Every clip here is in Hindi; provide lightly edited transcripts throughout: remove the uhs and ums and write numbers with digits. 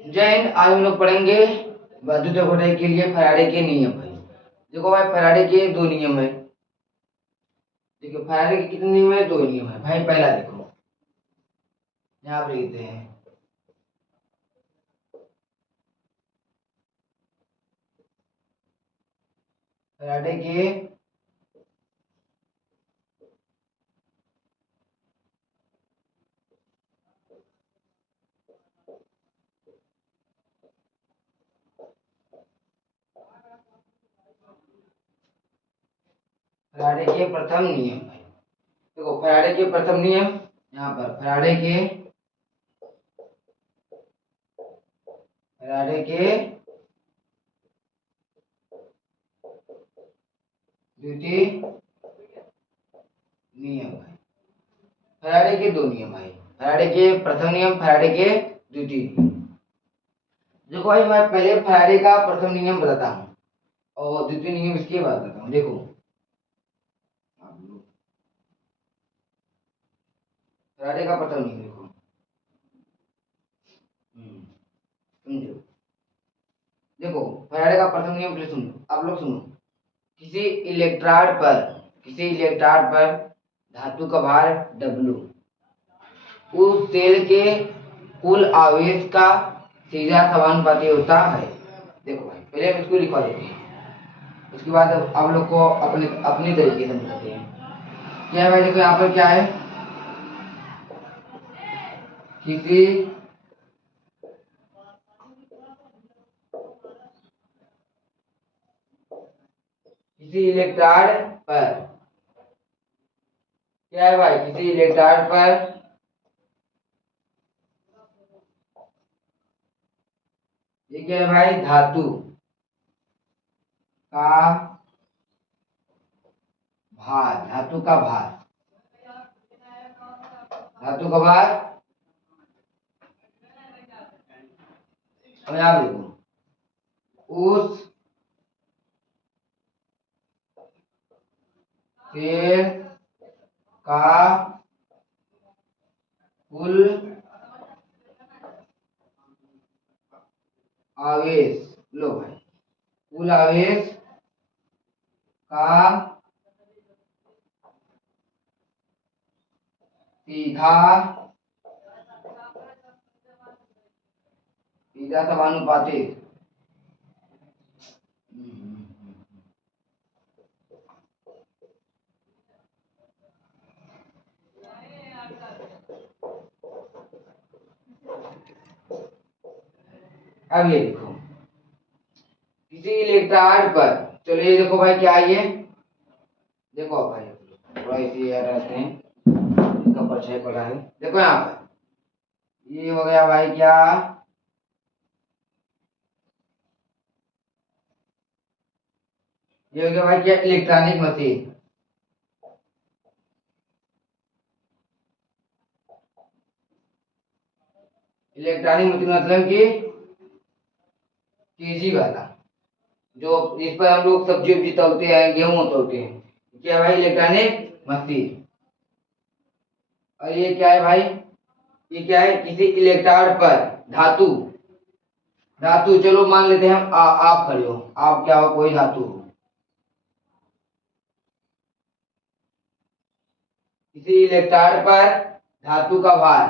जय हिंद। आज हम लोग पढ़ेंगे वैद्युत अपव्यय के लिए फैराडे के नियम भाई। देखो भाई, फैराडे के दो नियम है। देखो फैराडे के कितने नियम है? दो नियम है भाई। पहला देखो, यहाँ पे लिखते हैं फैराडे के फैराडे के प्रथम नियम भाई। देखो फैराडे के प्रथम नियम, यहाँ पर फैराडे के द्वितीय नियम भाई। फैराडे के दो नियम भाई, फैराडे के प्रथम नियम, फैराडे के द्वितीय नियम। देखो भाई, मैं पहले फैराडे का प्रथम नियम बताता हूँ और द्वितीय नियम इसके बाद बताता हूँ। देखो फैराडे का प्रथम नियम देखो, समझो। देखो फैराडे का प्रथम नियम पहले सुनो, आप लोग सुनो। किसी इलेक्ट्रोड पर धातु का भार W उस सेल के कुल आवेश का सीधा समानुपाती होता है। देखो भाई, पहले हम इसको लिखवा देते हैं, उसके बाद आप लोग को अपने अपनी तरीके से बताते हैं। क्या है भाई? देखो यहाँ पर क्या है, किसी किसी इलेक्ट्रोड पर, क्या है भाई, किसी इलेक्ट्रोड पर ये क्या है भाई? धातु का भार, धातु का भार, धातु का भार। अब यहाँ देखो, उस सेल का कुल आवेश, लो भाई, कुल आवेश का सीधा सीधा समानुपाती। अब ये देखो, किसी इलेक्ट्रोड पर, चलो ये देखो भाई क्या है ये, देखो भाई थोड़ा इसे याद रखते हैं, इसका परिचय पड़ा है। देखो यहाँ पर ये हो गया भाई क्या, ये हो गया भाई क्या, इलेक्ट्रॉनिक मशीन। इलेक्ट्रॉनिक मशीन मतलब कि तेजी वाला, जो जिस पर हम लोग सब्जी वब्जी तलते हैं, गेहूं तलते हैं, क्या भाई? Electronic machine. और ये क्या है भाई? ये क्या है? किसी इलेक्ट्रोड पर धातु, धातु चलो मान लेते हैं हम, आप खड़े हो, आप क्या हो? कोई धातु हो। किसी इलेक्ट्रोड पर धातु का भार,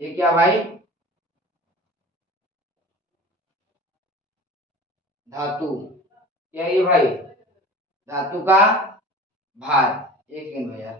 ये क्या भाई? धातु, क्या ये भाई? धातु का भार। एक सेकंड भैया,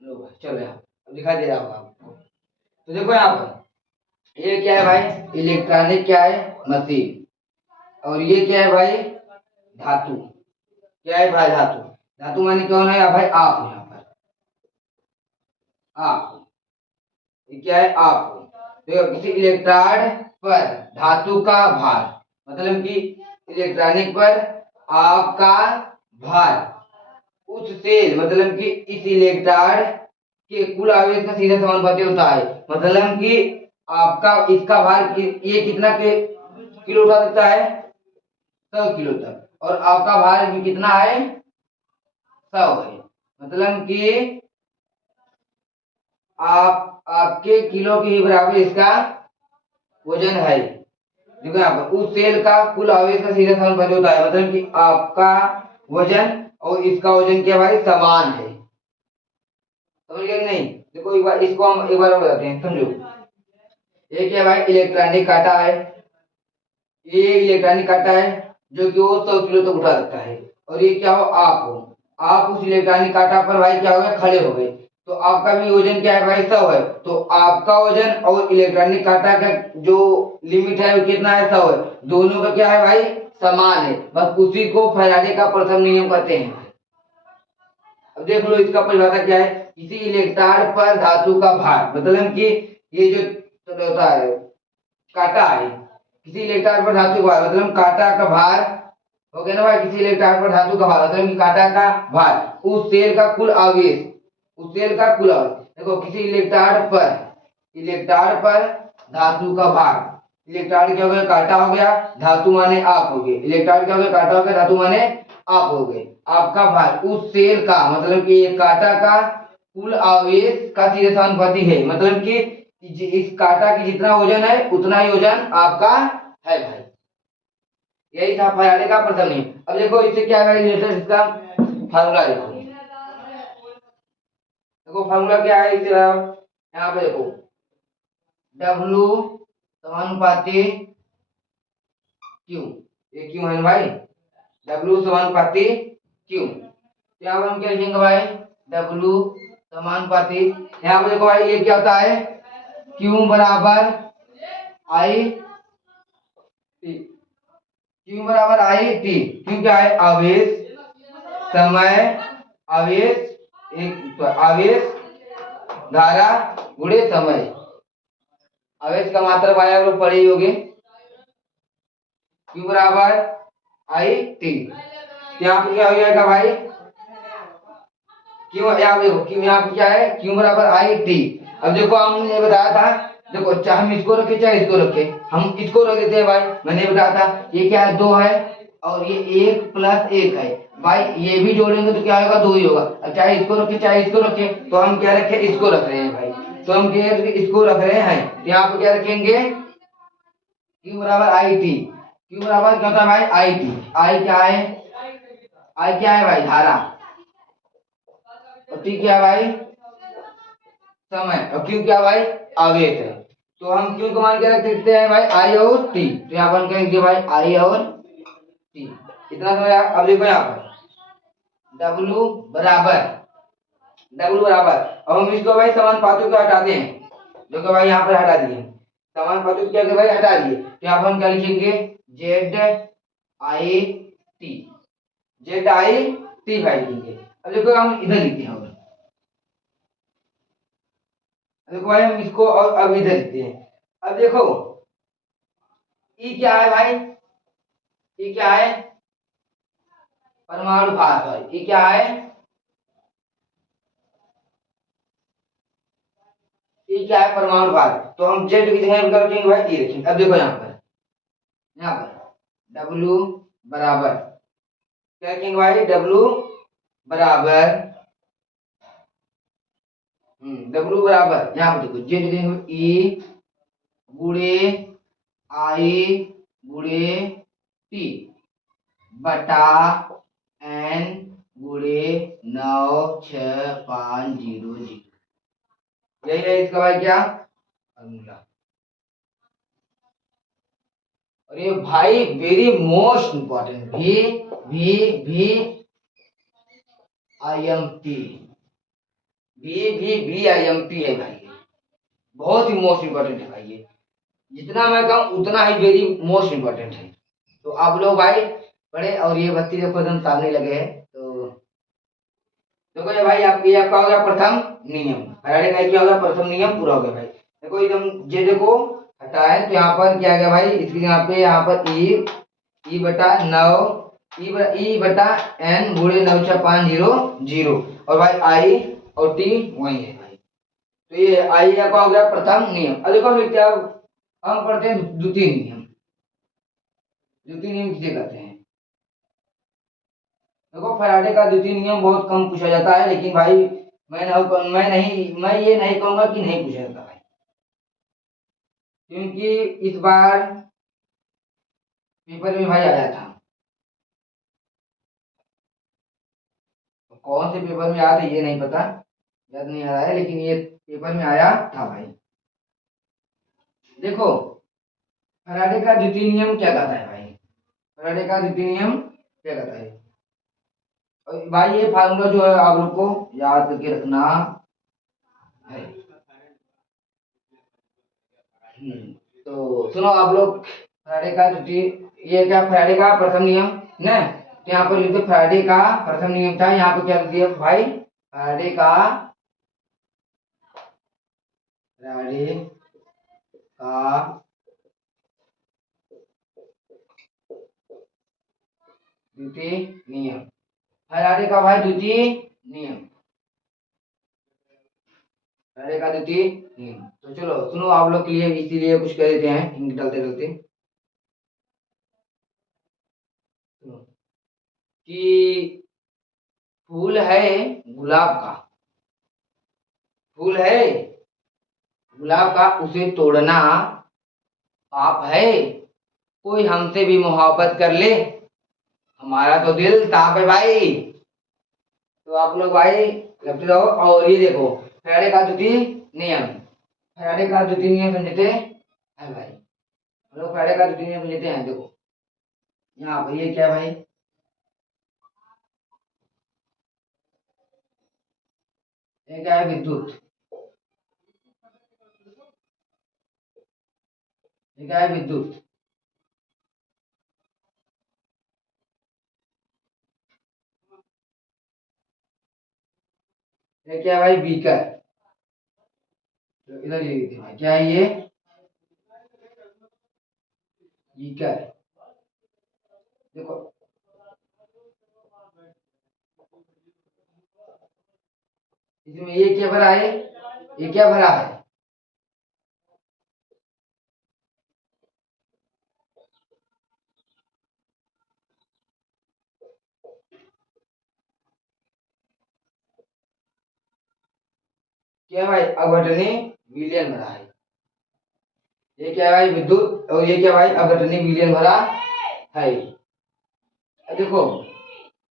लो भाई, चलो यहाँ अब दिखाई दे रहा होगा आपको। तो देखो यहाँ पर ये क्या है भाई? इलेक्ट्रॉनिक क्या है? मशीन। और ये क्या है भाई? धातु। क्या है भाई? धातु। धातु माने कौन है? आप भाई, आप हो यहाँ पर। आप, ये क्या है आप, देखो किसी इलेक्ट्रोड पर धातु का भार, मतलब कि इलेक्ट्रॉनिक पर आपका भार उस सेल, मतलब कि इस इलेक्ट्रोड के कुल आवेश का सीधा समानुपाती होता है। मतलब कि आपका इसका भार ये कितना के किलो उठा सकता है, 100 किलो तक, और आपका भार भी कितना है, 100 है। मतलब कि आपके किलो के ही बराबर इसका वजन है। देखो यहाँ पर उस सेल का कुल आवेश का सीधा समानुपाती होता है, मतलब कि आपका वजन और इसका वजन क्या भाई समान है। समझ गए कि नहीं? देखो एक बार इसको हम एक बार और बताते हैं, समझो। ये क्या भाई इलेक्ट्रॉनिक कांटा है, ये इलेक्ट्रॉनिक कांटा है जो कि वो 100 किलो तक उठा सकता है। और ये क्या हो, आप उस इलेक्ट्रॉनिक कांटा पर भाई क्या हो गए, खड़े हो गए, तो आपका भी वजन क्या है भाई, 100 है। तो आपका वजन और इलेक्ट्रॉनिक कांटा का जो लिमिट है वो कितना है, 100 है। दोनों का क्या है भाई, समान है। बस उसी को फैराडे का प्रथम नियम कहते हैं। अब देख लो इसका परिभाषा क्या है, किसी इलेक्ट्रोड पर धातु का भार, मतलब कि ये जो होता है कांटा है, किसी इलेक्ट्रोड पर धातु का भार, मतलब कांटा का भार हो गया ना भाई, किसी इलेक्ट्रोड पर धातु का भार मतलब कि कांटा का भार उस सेल का कुल आवेश, उस सेल का कुल आवेश। देखो किसी इलेक्ट्रोड पर धातु का भार, इलेक्ट्रोड क्या हो गया, कांटा हो गया, धातु माने आप हो गए, इलेक्ट्रोड क्या हो गया, कांटा हो गया, धातु माने आप हो गए। आपका भार उस सेल का, मतलब कि कांटा का कुल आवेश का सीधे समानुपाती है, मतलब कि इस कांटा की जितना वजन है उतना ही वजन आपका है भाई। यही था फैराडे का प्रथम नियम। अब देखो इससे क्या है रिलेटेड, इसका फार्मूला देखो। देखो फार्मूला क्या है इसका, यहाँ पे देखो W समानुपाती Q, ये क्यों है भाई, W समानुपाती Q, यहाँ पर हम क्या लिखेंगे भाई, W समानुपाती, यहाँ पे देखो भाई ये क्या होता है, Q बराबर I T, Q बराबर I T, क्यों क्या है, आवेश समय, आवेश एक आवेश धारा गुणे समय, आवेश का मात्रा भाई आप लोग पढ़े ही होंगे। Q बराबर आई टी, यहाँ पे क्या हो जाएगा भाई, क्यों यहाँ पे देखो, क्यों यहाँ पे क्या है, Q बराबर आई टी। अब देखो हमने बताया था, देखो चाहे हम इसको रखे चाहे इसको रखे, हम इसको रख देते हैं भाई, मैंने बताया था ये क्या है, 2 है और ये 1 प्लस 1 है भाई, ये भी जोड़ेंगे तो क्या होगा, 2 ही होगा। अब चाहे इसको रखे चाहे इसको रखे, तो हम क्या रखे, इसको रख रहे हैं भाई, तो हम क्या इसको रख रहे हैं, यहाँ पे क्या रखेंगे, Q बराबर आई टी, Q बराबर क्या होता है भाई, आई टी, आई क्या है, आई क्या है भाई, धारा, और टी क्या है भाई, समय, और क्यू क्या भाई, आवेश है। तो हम क्यू को मान के रख सकते हैं भाई आई और टी, तो यहाँ पर हम कहेंगे भाई आई और टी, इतना समझ आया। अब देखो यहाँ पर W बराबर, W बराबर, अब हम इसको भाई समानुपातियों को हटाते हैं, देखो भाई यहाँ पर हटा दिए समानुपातियों क्या भाई, हटा दिए, तो यहाँ पर हम क्या लिखेंगे, Z I T, Z I T भाई लिखेंगे। अब देखो हम इधर लिखते हैं, देखो भाई हम इसको और अब इधर लिखते हैं। अब देखो ई क्या है भाई, ई क्या है, परमाणु भार भाई, ई क्या है, ई क्या है, परमाणु भार। तो हम जेड की जगह पर रखेंगे भाई ई रखेंगे। अब देखो यहाँ पर W बराबर क्या रखेंगे भाई, W बराबर W बराबर यहाँ पर देखो जेड देंगे ई गुणे आई गुणे टी बटा एन गुणे 96500, यही है इसका भाई क्या फॉर्मूला। और ये भाई वेरी मोस्ट इंपॉर्टेंट, भी आई एम पी, भी आई एम पी है भाई, ये बहुत ही मोस्ट इंपॉर्टेंट है भाई, ये जितना मैं कहूँ उतना ही वेरी मोस्ट इंपॉर्टेंट है। तो आप लोग भाई पढ़े, और ये बत्ती देखो एकदम सामने लगे हैं, तो देखो ये भाई आप ये आपका हो गया प्रथम नियम, फैराडे का क्या हो गया प्रथम नियम पूरा हो गया भाई। देखो एकदम ये देखो हटा है तो यहाँ पर क्या आ गया भाई, इसके यहाँ पर ई बटा 9 ई बटा एन गुणे 9 4 5 0 0 और भाई आई और टी वही है भाई। तो ये आई आपका हो गया प्रथम नियम। अब देखो हम लिखते हैं, अब हम पढ़ते हैं द्वितीय नियम। द्वितीय नियम किसे कहते हैं? देखो फैराडे का द्वितीय नियम बहुत कम पूछा जाता है, लेकिन भाई मैं ये नहीं कहूंगा कि नहीं पूछा जाता भाई, क्योंकि इस बार पेपर में भाई आया था। कौन से पेपर में आया था ये नहीं पता, याद नहीं आ रहा है, लेकिन ये पेपर में आया था भाई। देखो फैराडे का द्वितीय नियम क्या कहता है भाई, फैराडे का द्वितीय नियम क्या कहता है? और भाई ये फार्मूला जो है आप लोग को याद करके रखना है। तो सुनो आप लोग, फैराडे का द्वितीय ये क्या फैराडे का प्रथम नियम ना, तो यहाँ पर लिखो फैराडे का प्रथम नियम था, यहाँ पर क्या लिख दिया भाई, फैराडे का द्वितीय नियम, फैराडे का भाई द्वितीय नियम, फैराडे का द्वितीय नियम। तो चलो सुनो आप लोग के लिए इसीलिए कुछ कह देते हैं इंक डालते डालते। सुनो कि फूल है गुलाब का, फूल है गुलाब का उसे तोड़ना पाप है, कोई हमसे भी मोहब्बत कर ले हमारा तो दिल ताप है भाई। तो आप लोग भाई लगते रहो। और ये देखो फैराडे का द्वितीय नियम, फैराडे का द्वितीय नियम समझते हैं भाई, हम लोग फैराडे का द्वितीय नियम समझते हैं। देखो यहाँ पर ये क्या भाई, ये क्या है विद्युत, ये क्या है विद्युत, ये क्या है भाई बीकर। तो इधर ये देखिए भाई क्या है ये बीकर। देखो इसमें ये क्या भरा है, ये क्या भरा है, क्या भाई अपघटनी विलयन भरा है। ये क्या है भाई विद्युत, और ये क्या भाई अपघटनी विलयन भरा है। अब देखो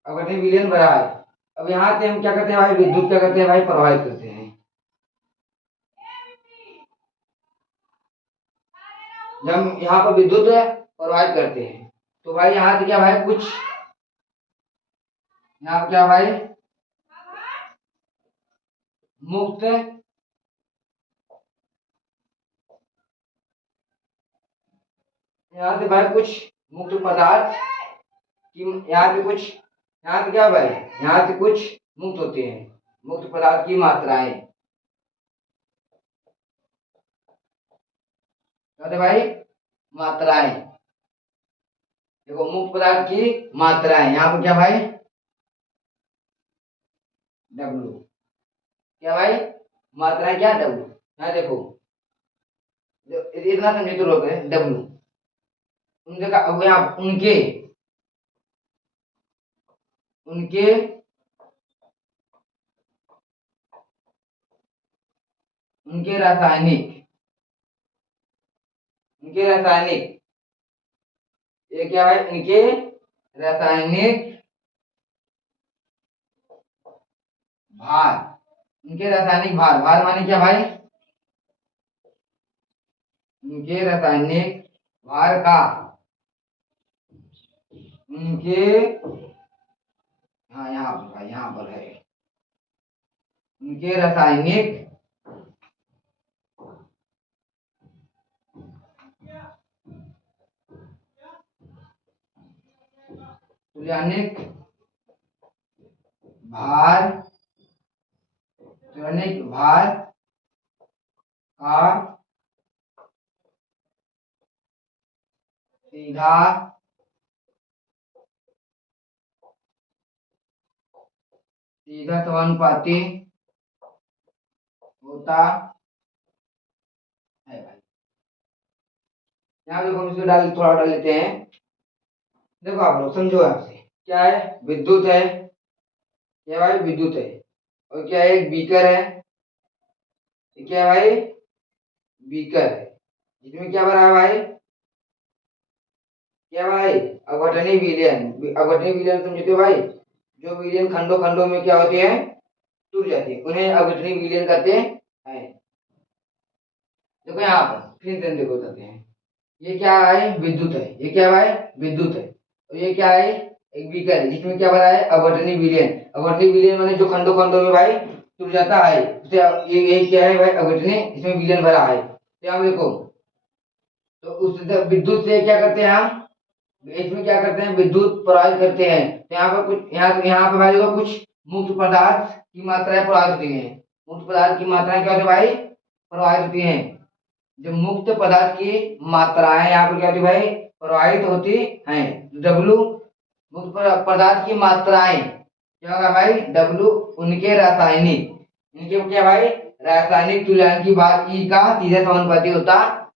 अपघटनी विलयन भरा है। अब यहाँ से हम क्या करते हैं भाई, विद्युत क्या करते हैं भाई प्रवाहित करते हैं। जब हम यहाँ पर विद्युत प्रवाहित करते हैं तो भाई यहाँ से क्या भाई कुछ, यहाँ क्या भाई मुक्त, यहाँ से भाई कुछ मुक्त पदार्थ की, यहाँ से कुछ, यहाँ से क्या भाई यहाँ से कुछ मुक्त होते हैं, मुक्त पदार्थ की मात्राएं कहते भाई मात्राएं। देखो मुक्त पदार्थ की मात्राएं यहाँ पर क्या भाई डब्लू, क्या भाई मात्राएं क्या डब्लू। यहाँ देखो इतना समझे तो लोग डब्लू, उनके अब यहाँ उनके उनके उनके रासायनिक, उनके रासायनिक, ये क्या भाई उनके रासायनिक भार, उनके रासायनिक भार, भार माने क्या भाई उनके रासायनिक भार का, उनके, हाँ यहाँ पर भाई यहाँ पर है उनके रासायनिक तुल्यनिक भार त्वरणिक भार का सीधा समानुपाती होता है भाई। यहाँ देखो हम इसको थोड़ा डाल लेते हैं। देखो आप लोग समझो आपसे, क्या है, विद्युत है, क्या भाई, विद्युत है। और क्या है, एक बीकर है, ये क्या है भाई, बीकर है, जिसमें क्या भरा है भाई, क्या भाई, अवघटनी विलयन। अवघटनी विलयन समझते हो भाई, जो विलयन खंडों खंडों में क्या होते हैं, टूट जाती है, उन्हें अवघटनी विलयन कहते हैं। देखो यहाँ पर फिर से देखो बताते हैं, ये क्या है, विद्युत है, ये क्या भाई, विद्युत है। और ये क्या है, एक बीकर है, जिसमें क्या भरा है, अवघटनी विलयन। अवघटनी विलयन माने जो खंडों खंडों में भाई टूट जाता है, उसे ये क्या है भाई, अवघटनी, इसमें विलयन भरा है। तो यहाँ देखो, तो उस विद्युत से क्या करते हैं हम, इसमें क्या करते हैं, विद्युत प्रवाहित करते हैं। तो यहाँ पर कुछ, यहाँ पे भाई देखो, कुछ मुक्त पदार्थ की मात्राएं प्रवाहित होती हैं। मुक्त पदार्थ की मात्राएं क्या होती है भाई, प्रवाहित होती हैं। जो मुक्त पदार्थ की मात्राएं यहाँ पर क्या होती है भाई, प्रवाहित होती हैं। डब्लू, मुक्त पदार्थ की मात्राएं क्या होगा भाई, डब्लू, उनके रासायनिक, इनके क्या भाई, रासायनिक तुल्यांक की बात ई का सीधा समानुपाती होता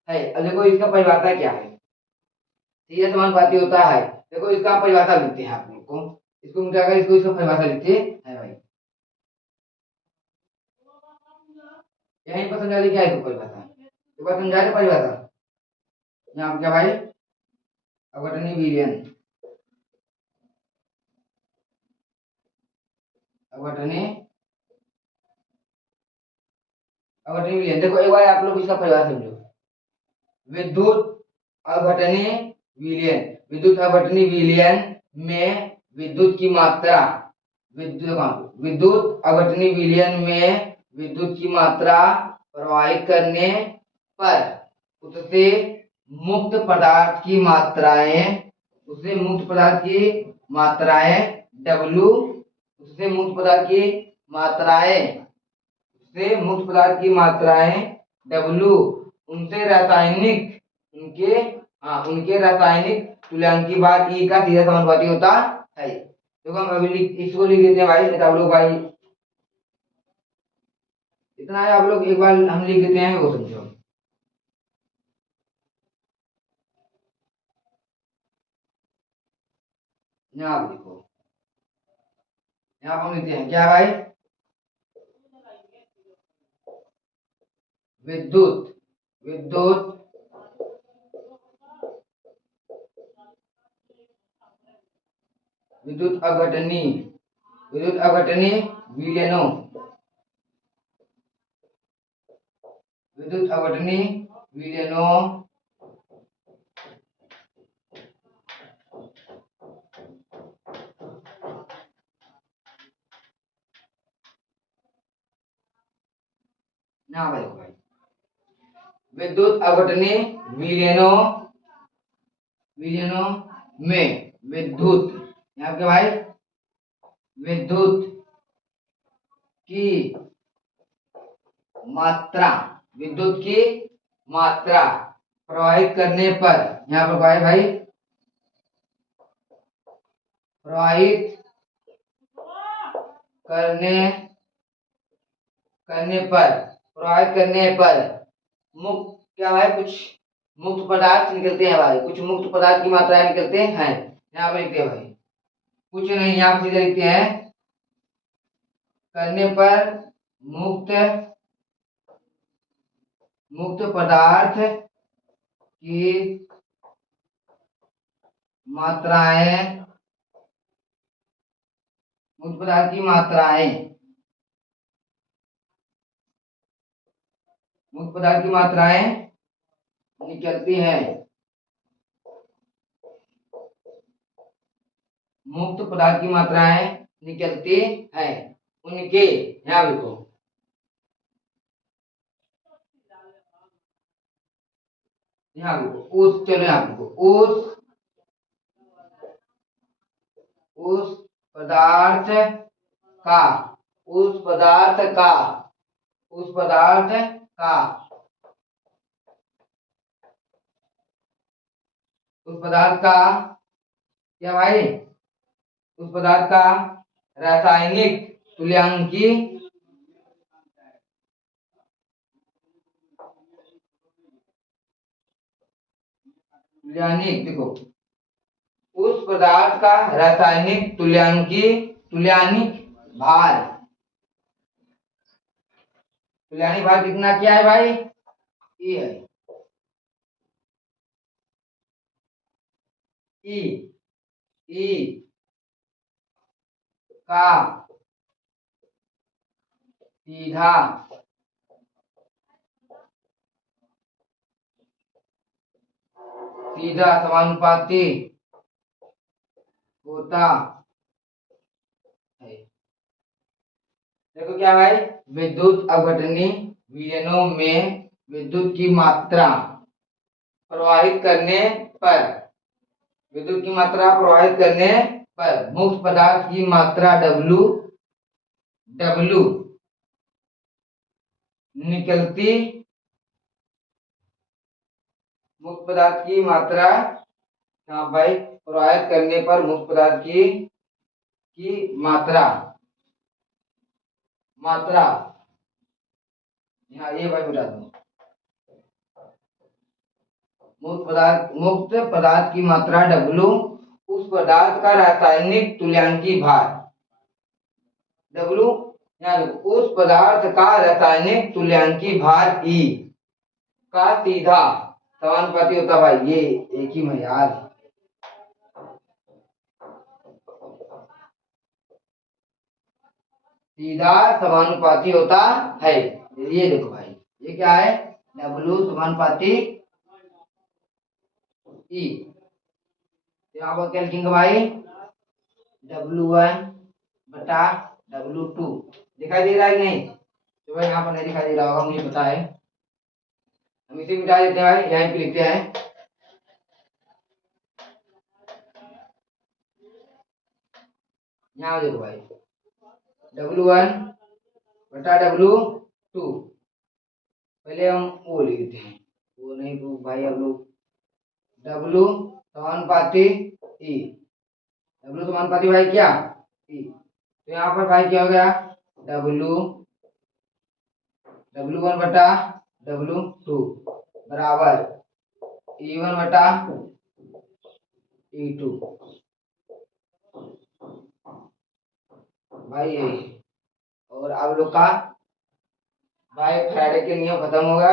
है। अब देखो इसका परिभाषा क्या है, सीधा समानुपाती होता है। देखो इसका परिभाषा लिखते हैं आप लोग को, इसको मिटाकर इसको, इसका परिभाषा लिखते हैं भाई, यहीं पर समझा दी क्या है, इसको परिभाषा एक बार समझा दे परिभाषा। यहाँ पर क्या भाई, अवघटनी विलयन, अवघटनी अवघटनी विलयन। देखो एक बार आप लोग इसका परिभाषा समझो, विद्युत अवघटनी विलयन, विद्युत अवघटनी विलयन में विद्युत की मात्रा, विद्युत अवघटनी विलयन में विद्युत की मात्रा प्रवाहित करने पर उससे मुक्त पदार्थ की मात्राएं, उससे मुक्त पदार्थ की मात्राएं डब्लू, उससे मुक्त पदार्थ की मात्राएं, उससे मुक्त पदार्थ की मात्राएं डब्लू, उनसे रासायनिक, उनके, हाँ, उनके रासायनिक तुल्यांक की बात ई का सीधा समानुपाती होता है। देखो हम अभी इसको लिख देते हैं भाई, नहीं तो आप लोग भाई इतना है, आप लोग एक बार हम लिख देते हैं, वो समझो। यहाँ आप लिखो, यहाँ हम लिखते हैं क्या भाई, विद्युत, विद्युत विद्युत अघटनी, विद्युत अघटनी विलयनों, विद्युत अघटनी विलयनों यहाँ भाई, विद्युत अघटनी विलयनों, विलयनों में विद्युत, यहाँ पे भाई, विद्युत की मात्रा, विद्युत की मात्रा प्रवाहित करने पर, यहाँ पर भाई भाई प्रवाहित करने करने पर, प्रवाहित करने पर मुक्त क्या है, कुछ मुक्त पदार्थ निकलते हैं भाई, कुछ मुक्त पदार्थ की मात्राएं निकलते हैं। यहाँ पर लिखते हैं भाई, कुछ नहीं, यहाँ पर सीधे लिखते हैं, करने पर मुक्त, मुक्त पदार्थ की मात्राएं, मुक्त पदार्थ की मात्राएं, मुक्त पदार्थ की मात्राएं निकलती हैं, मुक्त पदार्थ की मात्राएं निकलती हैं, उनके, यहाँ लिखो, यहाँ लिखो उस, चलो यहाँ लिखो उस पदार्थ का, उस पदार्थ का उस पदार्थ का क्या भाई, उस पदार्थ का रासायनिक तुल्यांकी देखो, उस पदार्थ का रासायनिक तुल्यनिक भार, तुल्यनिक भार कितना क्या है भाई, ई है, ई ई का सीधा समानुपाती होता है। देखो क्या भाई, विद्युत अपघटनी विलयनों में विद्युत की मात्रा प्रवाहित करने पर मुक्त पदार्थ की मात्रा डब्लू निकलती, मुक्त पदार्थ की मात्रा, हाँ भाई, प्रवाहित करने पर मुक्त पदार्थ की मात्रा यहाँ ये भाई बता दूं, मुक्त पदार्थ की मात्रा डब्लू, उस पदार्थ का रासायनिक तुल्यांकी भार, डब्लू उस पदार्थ का रासायनिक तुल्यांकी भार ई का सीधा समानुपाती होता भाई, ये एक ही में यार, सीधा समानुपाती होता है। ये देखो भाई, ये क्या है, डब्लू समानुपाती ई, यहाँ पर क्या लिखेंगे भाई, W1 बटा W2, दिखाई दे रहा है कि नहीं, तो भाई यहाँ पर नहीं दिखाई दे रहा होगा, मुझे पता है, हम इसे मिटा देते हैं भाई, यहीं पे लिखते हैं, यहाँ देखो भाई, W1 बटा W2, पहले हम वो लिखते हैं, वो नहीं तो भाई अब लोग W समानुपाती ई, W समानुपाती भाई क्या, ई, तो यहाँ पर भाई क्या हो गया, W1 बटा W2 बराबर E1 बटा E2 भाई, यही, और अब लोग का भाई फ्राइडे के नियम खत्म होगा,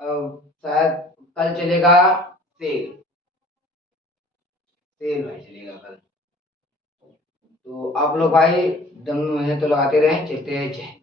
अब शायद कल चलेगा सेल भाई चलेगा कल, तो आप लोग भाई दम में तो लगाते रहे, चलते हैं।